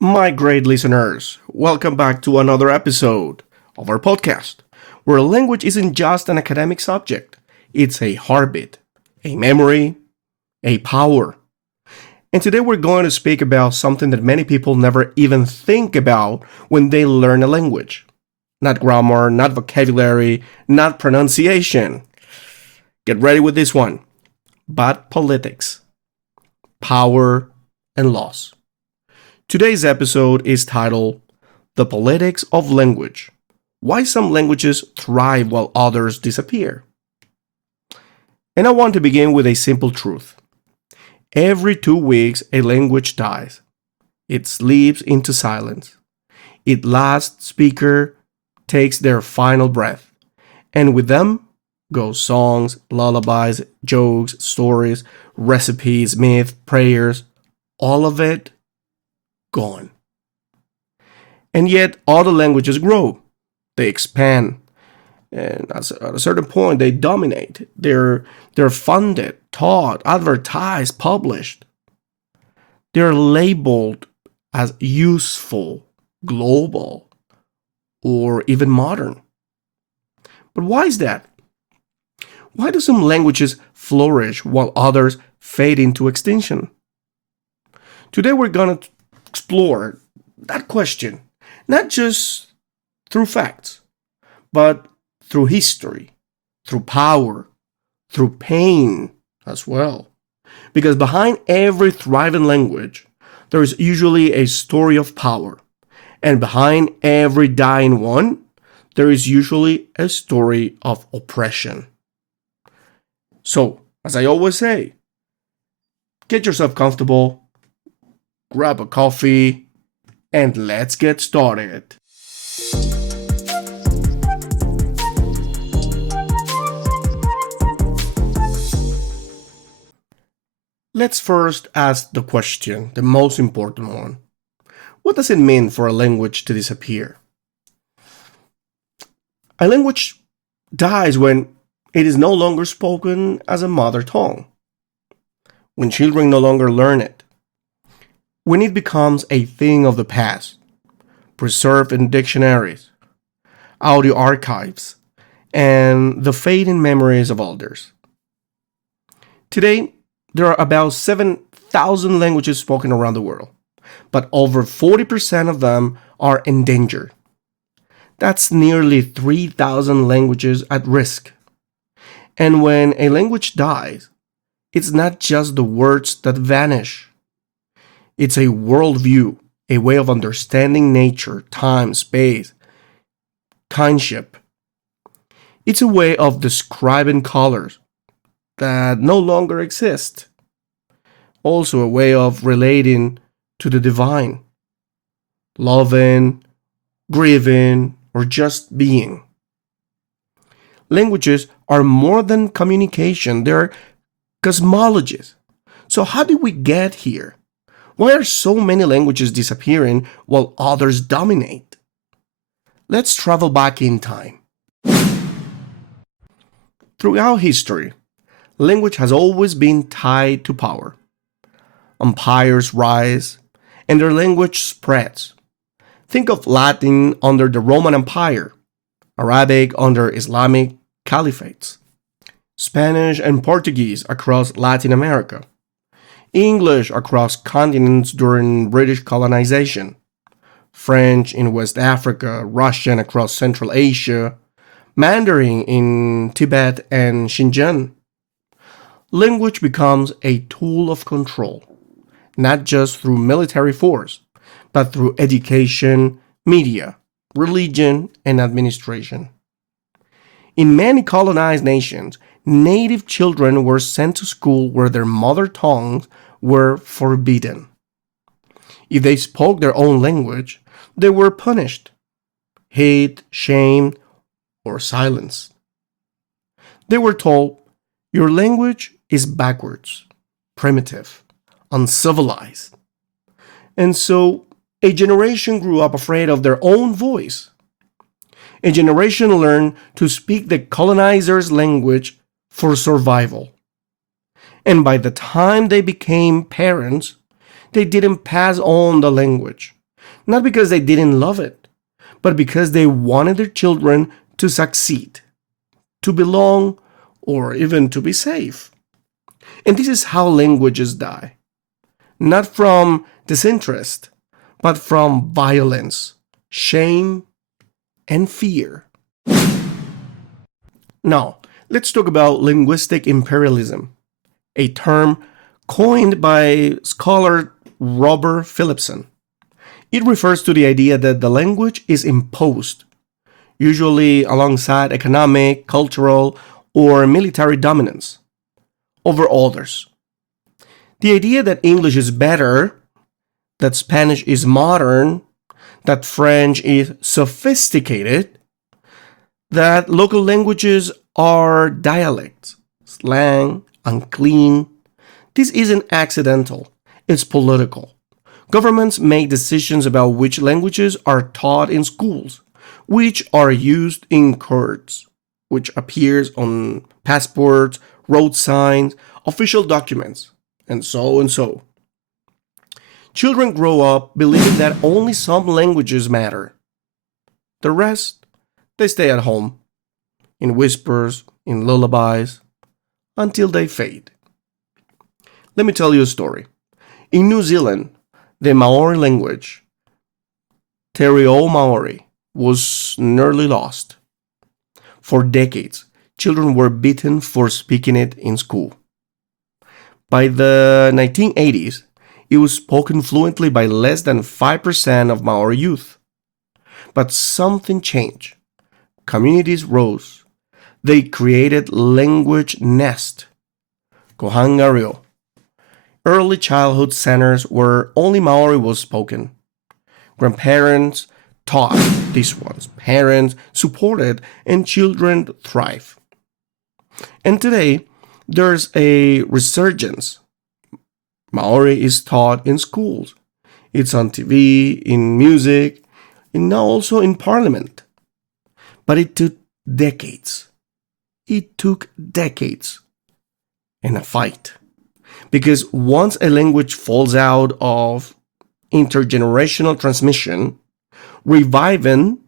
My great listeners, welcome back to another episode of our podcast, where language isn't just an academic subject, it's a heartbeat, a memory, a power. And today we're going to speak about something that many people never even think about when they learn a language. Not grammar, not vocabulary, not pronunciation. Get ready with this one. But politics, power, and laws. Today's episode is titled The Politics of Language: Why Some Languages Thrive While Others Disappear. And I want to begin with a simple truth. Every 2 weeks, a language dies. It sleeps into silence. Its last speaker takes their final breath. And with them go songs, lullabies, jokes, stories, recipes, myths, prayers, all of it gone. And yet, other languages grow. They expand. And at a certain point, they dominate. They're funded, taught, advertised, published. They're labeled as useful, global, or even modern. But why is that? Why do some languages flourish while others fade into extinction? Today we're going to explore that question, not just through facts, but through history, through power, through pain as well. Because behind every thriving language, there is usually a story of power. And behind every dying one, there is usually a story of oppression. So, as I always say, get yourself comfortable, grab a coffee, and let's get started. Let's first ask the question, the most important one. What does it mean for a language to disappear? A language dies when it is no longer spoken as a mother tongue, when children no longer learn it, when it becomes a thing of the past, preserved in dictionaries, audio archives, and the fading memories of elders. Today, there are about 7,000 languages spoken around the world, but over 40% of them are endangered. That's nearly 3,000 languages at risk. And when a language dies, it's not just the words that vanish. It's a worldview, a way of understanding nature, time, space, kinship. It's a way of describing colors that no longer exist. Also a way of relating to the divine, loving, grieving, or just being. Languages are more than communication, they're cosmologies. So how did we get here? Why are so many languages disappearing while others dominate? Let's travel back in time. Throughout history, language has always been tied to power. Empires rise, and their language spreads. Think of Latin under the Roman Empire, Arabic under Islamic caliphates, Spanish and Portuguese across Latin America, English across continents during British colonization, French in West Africa, Russian across Central Asia, Mandarin in Tibet and Xinjiang. Language becomes a tool of control, not just through military force, but through education, media, religion, and administration. In many colonized nations, native children were sent to school where their mother tongues were forbidden. If they spoke their own language, they were punished, hate, shamed, or silenced. They were told, "Your language is backwards, primitive, uncivilized." And so a generation grew up afraid of their own voice. A generation learned to speak the colonizer's language for survival. And by the time they became parents, they didn't pass on the language. Not because they didn't love it, but because they wanted their children to succeed, to belong, or even to be safe. And this is how languages die. Not from disinterest, but from violence, shame, and fear. Now, let's talk about linguistic imperialism, a term coined by scholar Robert Philipson. It refers to the idea that the language is imposed, usually alongside economic, cultural, or military dominance, over others. The idea that English is better, that Spanish is modern, that French is sophisticated, that local languages are dialects, slang, unclean. This isn't accidental, it's political. Governments make decisions about which languages are taught in schools, which are used in courts, which appears on passports, road signs, official documents, and so and so. Children grow up believing that only some languages matter. The rest, they stay at home, in whispers, in lullabies, until they fade. Let me tell you a story. In New Zealand, the Maori language, Te Reo Maori, was nearly lost. For decades, children were beaten for speaking it in school. By the 1980s, it was spoken fluently by less than 5% of Maori youth. But something changed. Communities rose. They created language nest, Kohangario, early childhood centers where only Maori was spoken. Grandparents taught these ones, parents supported, and children thrive. And today, there's a resurgence. Maori is taught in schools. It's on TV, in music, and now also in parliament. But it took decades. It took decades. And a fight. Because once a language falls out of intergenerational transmission, reviving,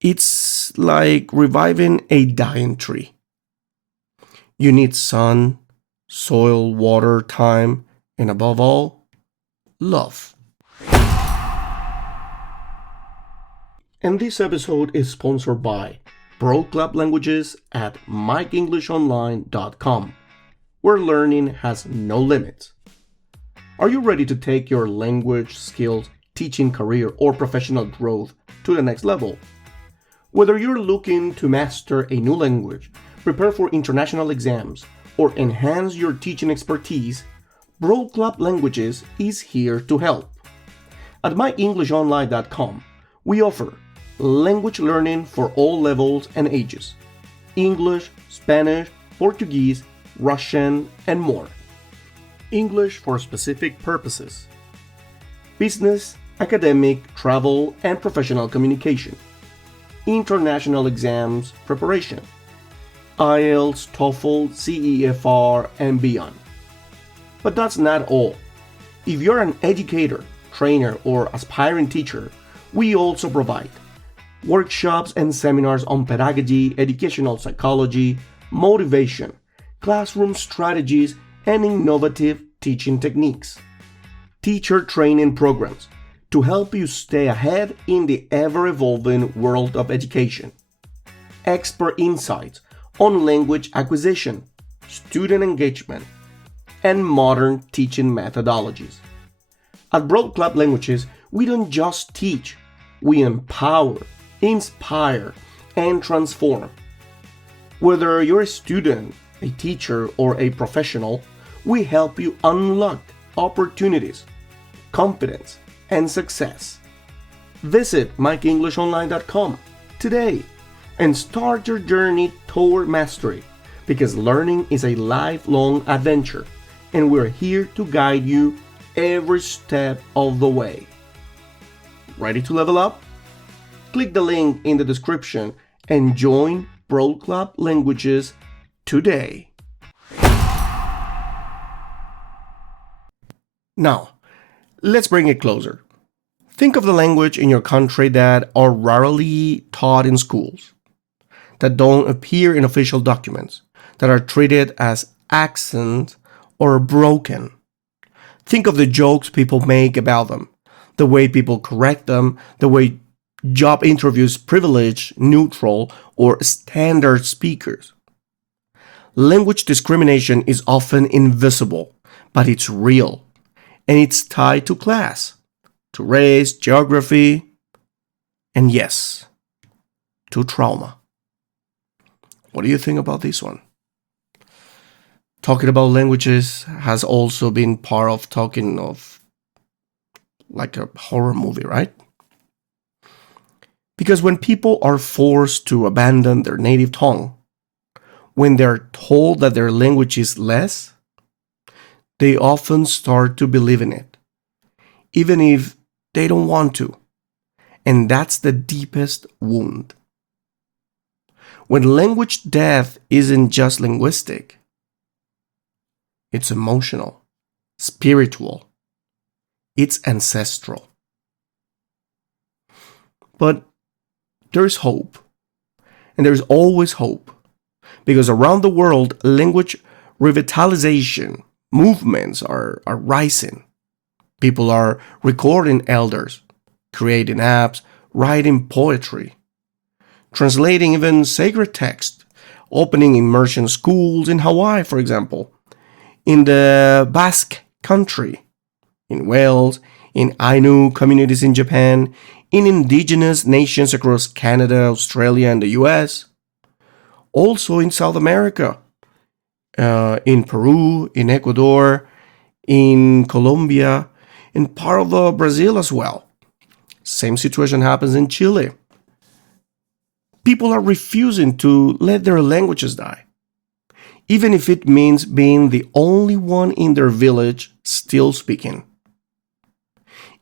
it's like reviving a dying tree. You need sun, soil, water, time, and above all, love. And this episode is sponsored by Broad Club Languages at MikeEnglishOnline.com, where learning has no limits. Are you ready to take your language skills, teaching career, or professional growth to the next level? Whether you're looking to master a new language, prepare for international exams, or enhance your teaching expertise, Broad Club Languages is here to help. At MikeEnglishOnline.com, we offer language learning for all levels and ages: English, Spanish, Portuguese, Russian, and more. English for specific purposes: business, academic, travel, and professional communication. International exams preparation: IELTS, TOEFL, CEFR, and beyond. But that's not all. If you're an educator, trainer, or aspiring teacher, we also provide workshops and seminars on pedagogy, educational psychology, motivation, classroom strategies, and innovative teaching techniques. Teacher training programs to help you stay ahead in the ever-evolving world of education. Expert insights on language acquisition, student engagement, and modern teaching methodologies. At Broad Club Languages, we don't just teach, we empower, inspire, and transform. Whether you're a student, a teacher, or a professional, we help you unlock opportunities, competence, and success. Visit MikeEnglishOnline.com today and start your journey toward mastery, because learning is a lifelong adventure, and we're here to guide you every step of the way. Ready to level up? Click the link in the description and join Broad Club Languages today. Now, let's bring it closer. Think of the language in your country that are rarely taught in schools, that don't appear in official documents, that are treated as accent or broken. Think of the jokes people make about them, the way people correct them, the way job interviews privilege neutral or standard speakers. Language discrimination is often invisible, but it's real, and it's tied to class, to race, geography, and yes, to trauma. What do you think about this one? Talking about languages has also been part of talking of like a horror movie, right? Because when people are forced to abandon their native tongue, when they're told that their language is less, they often start to believe in it, even if they don't want to. And that's the deepest wound. When language death isn't just linguistic, it's emotional, spiritual, it's ancestral. But there's hope, and there's always hope, because around the world, language revitalization movements are rising. People are recording elders, creating apps, writing poetry, translating even sacred text, opening immersion schools in Hawaii, for example, in the Basque country, in Wales, in Ainu communities in Japan, in indigenous nations across Canada, Australia, and the US, also in South America, in Peru, in Ecuador, in Colombia, in part of Brazil as well. Same situation happens in Chile. People are refusing to let their languages die, even if it means being the only one in their village still speaking.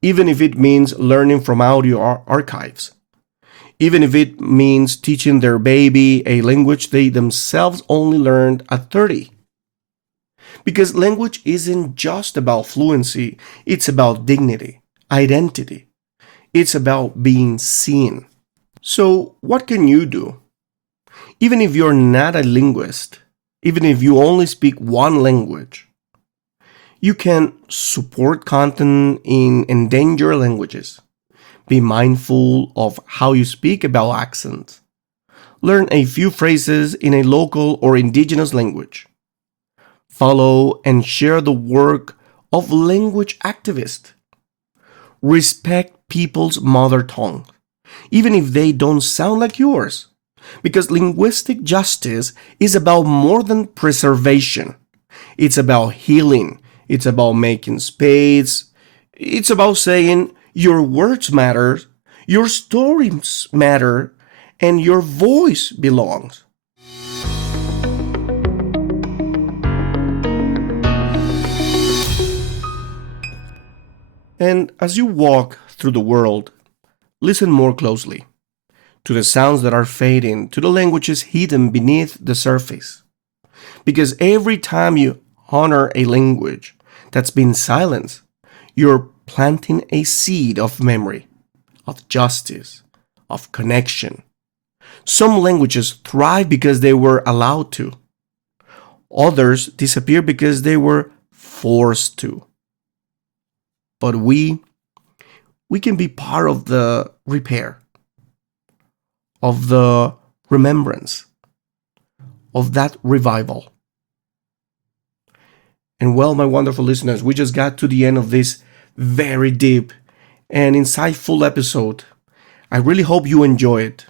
Even if it means learning from audio archives. Even if it means teaching their baby a language they themselves only learned at 30. Because language isn't just about fluency, it's about dignity, identity. It's about being seen. So, what can you do? Even if you're not a linguist, even if you only speak one language, you can support content in endangered languages. Be mindful of how you speak about accents. Learn a few phrases in a local or indigenous language. Follow and share the work of language activists. Respect people's mother tongue, even if they don't sound like yours. Because linguistic justice is about more than preservation. It's about healing. It's about making space. It's about saying your words matter, your stories matter, and your voice belongs. And as you walk through the world, listen more closely to the sounds that are fading, to the languages hidden beneath the surface. Because every time you honor a language that's been silenced, you're planting a seed of memory, of justice, of connection. Some languages thrive because they were allowed to. Others disappear because they were forced to. But we can be part of the repair, of the remembrance, of that revival. And well, my wonderful listeners, we just got to the end of this very deep and insightful episode. I really hope you enjoy it.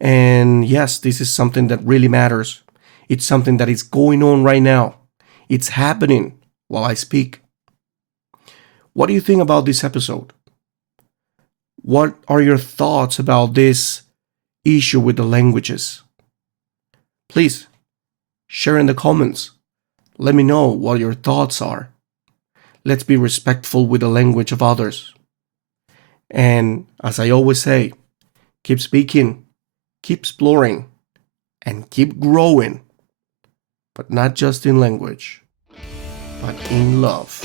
And yes, this is something that really matters. It's something that is going on right now. It's happening while I speak. What do you think about this episode? What are your thoughts about this issue with the languages? Please share in the comments. Let me know what your thoughts are. Let's be respectful with the language of others. And as I always say, keep speaking, keep exploring, and keep growing. But not just in language, but in love.